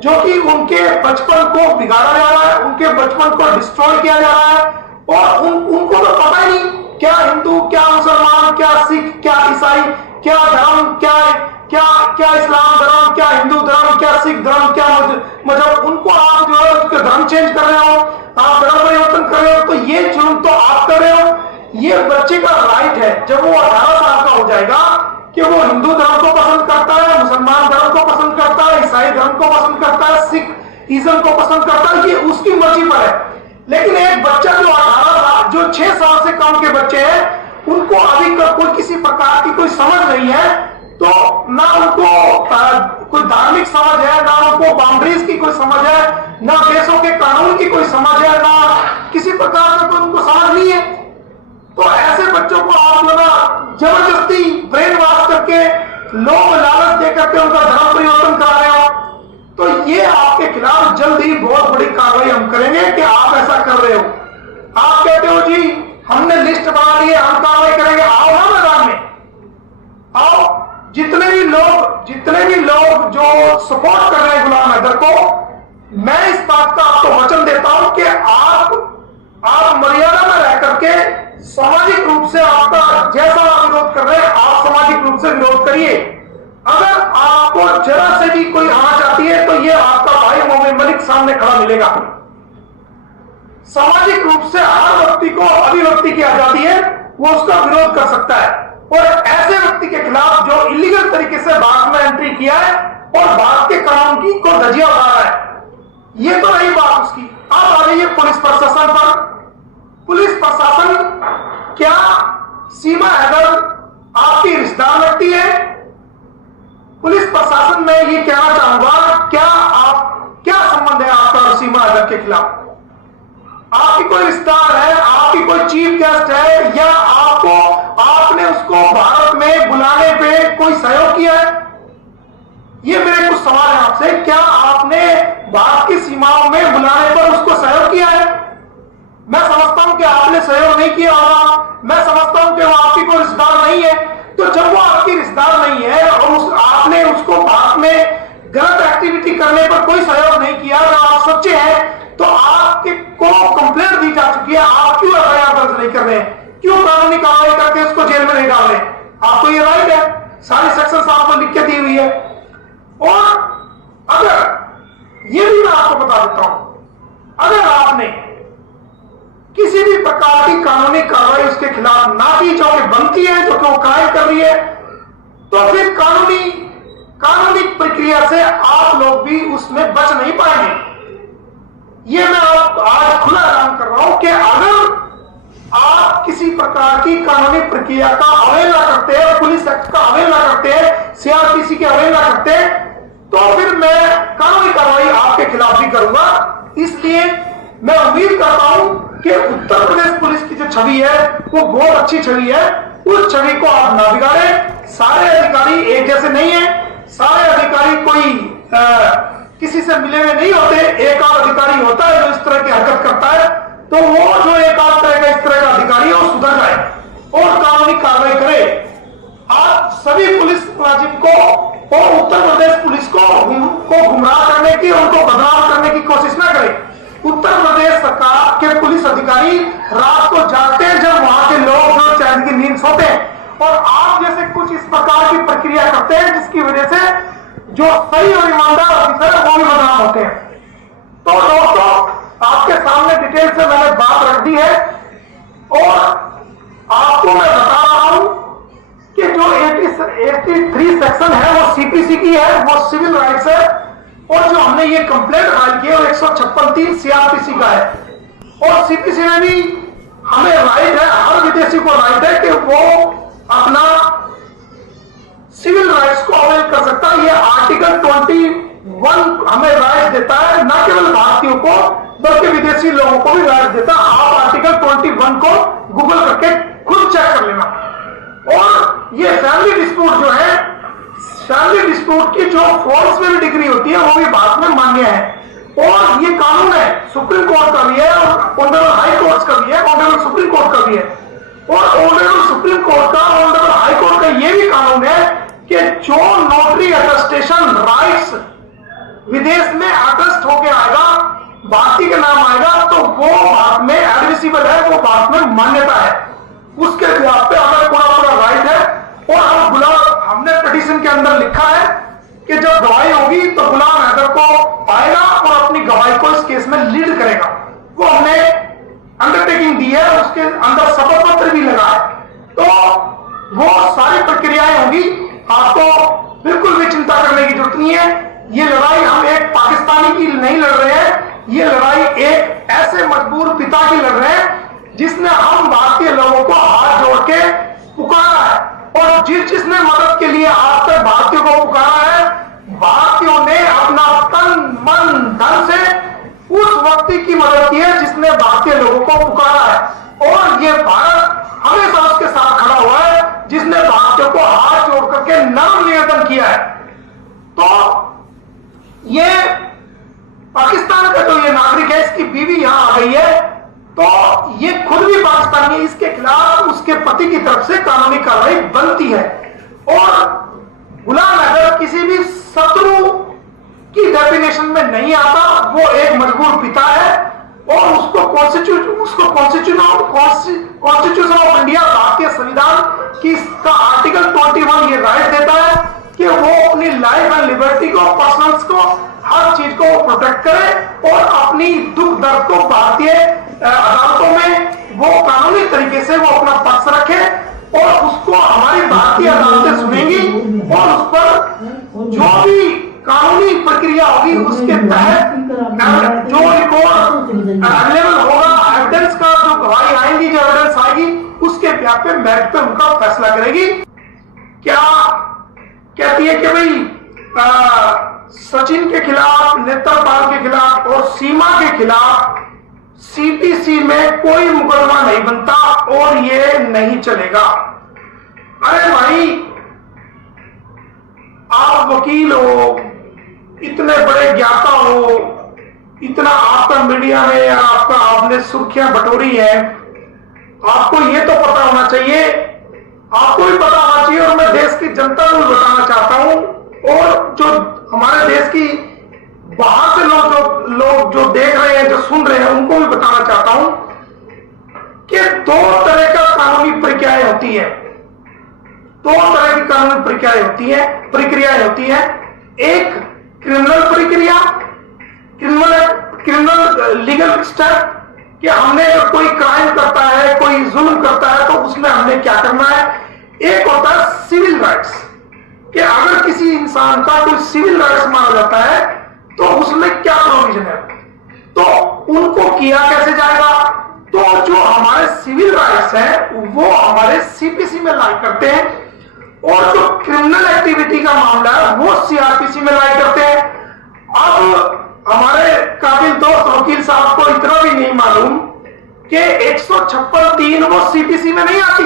जो कि उनके बचपन को बिगाड़ा जा रहा है, उनके बचपन को डिस्ट्रॉय किया जा रहा है। और उनको तो पता ही नहीं क्या हिंदू, क्या मुसलमान, क्या सिख, क्या ईसाई, क्या धर्म, क्या क्या क्या इस्लाम धर्म, क्या हिंदू धर्म, क्या सिख धर्म, क्या मजहब। उनको आप जो है उसके धर्म चेंज कर रहे हो, आप धर्म परिवर्तन कर रहे हो, तो ये जुर्म तो आप कर रहे हो। ये बच्चे का राइट है जब वो 18 साल का हो जाएगा कि वो हिंदू धर्म को पसंद करता है, मुसलमान धर्म को पसंद करता है, ईसाई धर्म को पसंद करता है, सिख इज्म को पसंद करता है, ये उसकी मर्जी पर है। लेकिन एक बच्चा जो 18 साल, जो 6 साल से कम के बच्चे हैं, उनको अभी कोई किसी प्रकार की कोई समझ नहीं है, तो ना उनको कोई धार्मिक समझ है, ना उनको बाउंड्रीज की कोई समझ है, ना देशों के कानून की कोई समझ है, ना किसी प्रकार का कोई उनको समझ नहीं है। तो ऐसे बच्चों को आप लोग जबरदस्ती ब्रेन वॉश करके, लोभ लालच दे करके उनका धर्म परिवर्तन करा रहे हो, तो ये आपके खिलाफ जल्द ही बहुत बड़ी कार्रवाई हम करेंगे कि आप ऐसा कर रहे हो। आप कहते हो जी हमने लिस्ट बना ली है, हम कार्रवाई करेंगे, आओ ना मैदान में आओ। जितने भी लोग जो सपोर्ट कर रहे हैं गुलाम हैदर को, मैं इस बात का आपको वचन देता हूं कि आप मर्यादा में रह करके सामाजिक रूप से आपका जैसा आप विरोध कर रहे हैं, आप सामाजिक रूप से विरोध करिए। अगर आपको जरा से भी कोई आंच आती है तो ये आपका भाई मोमिन मलिक सामने खड़ा मिलेगा। सामाजिक रूप से हर व्यक्ति को अभिव्यक्ति की आजादी है, वो उसका विरोध कर सकता है। और ऐसे व्यक्ति के खिलाफ जो इलीगल तरीके से भारत में एंट्री किया है और भारत के कानून की को धज्जिया उड़ा रहा है, ये तो रही बात उसकी। अब आ जाइए पुलिस प्रशासन पर। पुलिस प्रशासन, क्या सीमा हैदर आपकी रिश्तेदार लगती है? पुलिस प्रशासन में ये कहना चाहूंगा, क्या संबंध है आपका और सीमा हैदर के खिलाफ? आपकी कोई रिश्तेदार है, आपकी कोई चीफ गेस्ट है, या आपने उसको भारत में बुलाने पे कोई सहयोग किया है? ये मेरे कुछ सवाल है आपसे। क्या आपने भारत की सीमाओं में बुलाने पर उसको सहयोग किया है? मैं समझता हूं कि आपने सहयोग नहीं किया होगा, मैं समझता हूं कि वो आपकी कोई रिश्तेदार नहीं है। तो जब वो आपकी रिश्तेदार नहीं है और आपने उसको भारत में गलत एक्टिविटी करने पर कोई सहयोग नहीं किया, अगर आप सच्चे हैं तो आपके को कंप्लेंट दी जा चुकी है, आप क्यों एफआईआर दर्ज नहीं कर रहे हैं? क्यों कानूनी कार्रवाई करके उसको जेल में नहीं डाल रहे? आपको ये राइट है, सारी सेक्शन आपको लिख के दी हुई है। और अगर ये भी मैं आपको बता देता हूं, अगर आपने किसी भी प्रकार की कानूनी कार्रवाई उसके खिलाफ ना की जो कि बनती है, जो कि वो क्राइम कर रही है, तो फिर कानूनी प्रक्रिया से आप लोग भी उसमें बच नहीं पाएंगे। ये मैं आज खुला ऐलान कर रहा हूं कि अगर आप किसी प्रकार की कानूनी प्रक्रिया का अवहेलना करते हैं, पुलिस एक्ट का अवहेलना करते हैं, सीआरपीसी की अवहेलना करते हैं, तो फिर मैं कानूनी कार्रवाई आपके खिलाफ भी करूंगा। इसलिए मैं उम्मीद करता हूं कि उत्तर प्रदेश पुलिस की जो छवि है वो बहुत अच्छी छवि है, उस छवि को आप ना बिगाड़ें। सारे अधिकारी एक जैसे नहीं है, सारे अधिकारी कोई किसी से मिले हुए नहीं होते। एक आध अधिकारी होता है जो इस तरह की हरकत करता है, तो वो जो एक आध तरह का इस तरह का अधिकारी है वो सुधर जाए और कानूनी कार्रवाई करे। आप सभी पुलिस मुलाजिम को और उत्तर प्रदेश पुलिस को गुमराह करने की, उनको बदनाम करने की कोशिश ना करें। उत्तर प्रदेश सरकार के पुलिस अधिकारी रात को जागते हैं जब वहां के लोग जो चैन की नींद सोते हैं, और आप जैसे कुछ इस प्रकार की प्रक्रिया करते हैं जिसकी वजह से जो सही और ईमानदार ऑफिसर है वो भी बदनाम होते हैं। तो दोस्तों, आपके सामने डिटेल से मैंने बात रख दी है और आपको मैं बता रहा हूं कि जो 83 सेक्शन है वो सीपीसी की है, वो सिविल राइट्स है, और जो हमने ये कंप्लेंट फाइल की है वो 156(3) सीआरपीसी का है। और सीपीसी में भी हमें राइट है, हर विदेशी को राइट है कि वो अपना सिविल राइट्स को अवेल कर सकता है। ये आर्टिकल 21 हमें राइट देता है, न केवल भारतीयों को बल्कि विदेशी लोगों को भी राइट देता है। आप आर्टिकल 21 को गूगल करके खुद चेक कर लेना। और ये फैमिली डिस्प्यूट जो है, फैमिली डिस्प्यूट की जो फोर्सफुल डिग्री होती है वो भी भारत में मान्य है, और ये कानून है, सुप्रीम कोर्ट का भी है और ऑनरेबल हाई कोर्ट का भी है, ऑनरेबल सुप्रीम कोर्ट का भी है। और ऑनरेबल सुप्रीम कोर्ट का, ऑनरेबल हाई कोर्ट का ये भी कानून है कि जो नोटरी अटेस्टेशन राइट्स विदेश में अरेस्ट होके आएगा, भारतीय का नाम आएगा, तो वो भारत में एडमिसिबल है, वो भारत में मान्यता है, उसके खिलाफ पे हमें पूरा राइट है। और हम हमने पिटीशन के अंदर लिखा है कि जब गवाही होगी तो गुलाम हैदर को आएगा और अपनी गवाही को इस केस में लीड करेगा। वो हमने अंडरटेकिंग दी है, उसके अंदर शपथ पत्र भी लगा है। तो वो सारी प्रक्रियाएं होंगी, आपको बिल्कुल भी चिंता करने की जरूरत नहीं है। ये लड़ाई हम एक पाकिस्तानी की नहीं लड़ रहे हैं, ये लड़ाई एक ऐसे मजबूर पिता की लड़ रहे हैं जिसने हम भारतीय लोगों को हाथ जोड़ के पुकारा है, और जिसने मदद के लिए आज तक भारतीयों को पुकारा है, भारतीयों ने अपना तन मन धन से उस व्यक्ति की मदद की है जिसने भारतीय लोगों को पुकारा है। और ये भारत हमेशा उसके साथ खड़ा हुआ है जिसने भारतीयों को हाथ जोड़ करके नम्र निवेदन किया है। तो ये पाकिस्तान का जो ये नागरिक है, इसकी बीवी यहां आ गई है, तो ये खुद भी पाकिस्तानी है, इसके खिलाफ उसके पति की तरफ से कानूनी कार्रवाई बनती है। और गुलाम हैदर किसी भी शत्रु की डेफिनेशन में नहीं आता, वो एक मजबूर पिता है और उसको कॉन्स्टिट्यूशन ऑफ इंडिया, भारतीय संविधान की का आर्टिकल 21 ये राइट देता है कि वो अपनी लाइफ एंड लिबर्टी को, पर्सनल्स को, हर चीज को प्रोटेक्ट करे और अपनी दुख दर्द को भारतीय अदालतों में वो कानूनी तरीके से वो अपना पक्ष रखे, और उसको हमारी भारतीय अदालतें सुनेंगी और उस पर जो भी कानूनी प्रक्रिया होगी उसके तहत जो रिकॉर्ड अवेलेबल होगा, एविडेंस का जो गवाही आएंगी, जो एविडेंस आएगी, उसके ब्याह पे मेरिट पे उनका फैसला करेगी। क्या कहती है कि भाई सचिन के खिलाफ, नेत्रपाल के खिलाफ और सीमा के खिलाफ सीपीसी में कोई मुकदमा नहीं बनता और ये नहीं चलेगा। अरे भाई, आप वकील हो, इतने बड़े ज्ञाता हो, इतना आपका मीडिया में आपने सुर्खियां बटोरी है, आपको ये तो पता होना चाहिए, आपको भी पता होना चाहिए, और मैं देश की जनता को बताना चाहता हूं, और जो हमारे देश की बाहर से लोग जो देख रहे हैं, जो सुन रहे हैं, उनको भी बताना चाहता हूं कि दो तरह का कानूनी प्रक्रियाएं होती है, दो तरह की कानूनी प्रक्रियाएं होती है। एक क्रिमिनल प्रक्रिया, क्रिमिनल लीगल स्टेप, कि हमने अगर कोई क्राइम करता है, कोई जुल्म करता है, तो उसमें हमने क्या करना है। एक होता है सिविल राइट्स, कि अगर किसी इंसान का कोई सिविल राइट्स माना जाता है तो उसमें क्या प्रोविजन है, तो उनको किया कैसे जाएगा। तो जो हमारे सिविल राइट्स हैं वो हमारे सीपीसी में लाई करते हैं, और जो क्रिमिनल एक्टिविटी का मामला है वो सीआरपीसी में लाई करते हैं। अब हमारे काबिल दोस्त वकील साहब को इतना भी नहीं मालूम कि 156(3) वो सीपीसी में नहीं आती,